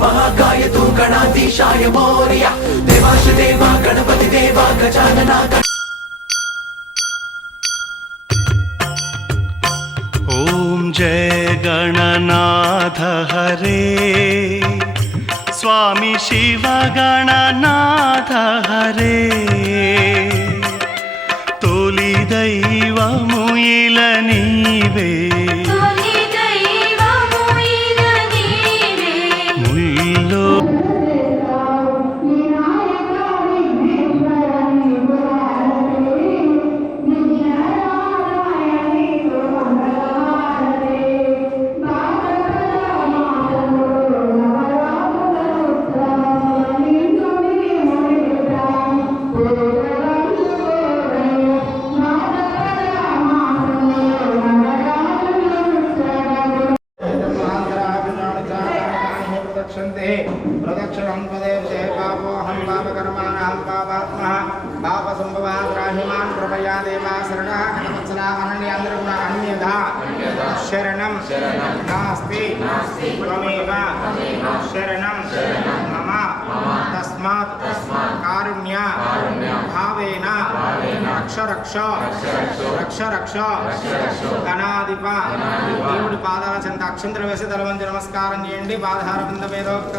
महाकाय तू गणाधीशाय मोरया देवाश देवा गणपति देवा गजानना ओम जय गणनाथ हरे स्वामी शिव गणनाथ हरे तोली दैवमु इल नीवे मुल्लो प्रदक्षिणं पदेव पापोऽहं पापकर्माणां पापात्मः पापसम्भवाद्राहिमान् कृपया देवा शरणः गणवत्सला अनन्यान्द्रगुण अन्यथा शरणं नास्ति त्वमेव शरणं मम तस्मात् कारुण्य भावेन रक्ष रक्ष गणाधिप దేవుడి పాదాల చెంత అక్షంతలు వేసి తల వంచి నమస్కారం చేయండి. పాదహార బింద వేదోక్త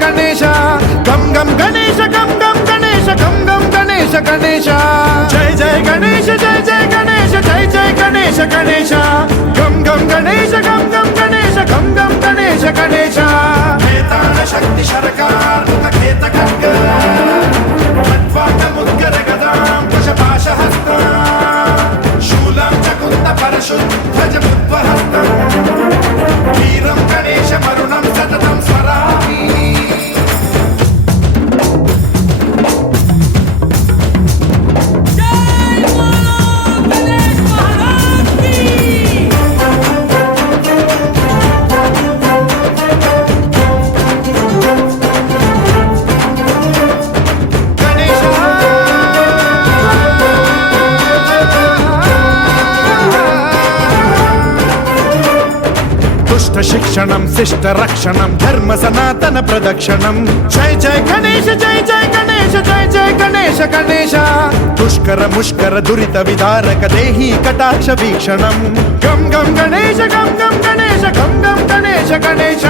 गणेश गम गम गणेश गम गम गणेश गम गम गणेश गणेश जय जय गणेश जय जय गणेश जय जय गणेश गणेश गम गम गणेश गम गम गणेश गम गम गणेश गणेश वेताल शक्ति सरकार खेत खड्ग खट्वाट मुद्गर गदां कुशपाश हस्त शूलं च कुन्द परशु ध्वज बुद्ध वीरं गणेश वरुणं सततं स्मरामि. शिक्षणं शिष्ट रक्षणं धर्म सनातन प्रदक्षिणं जय जय गणेश जय जय गणेश जय जय गणेश गणेश दुष्कर मुष्कर दुरित विदारक देहि कटाक्ष वीक्षणं गम गम गणेश गम गम गणेश गम गम गणेश गणेश.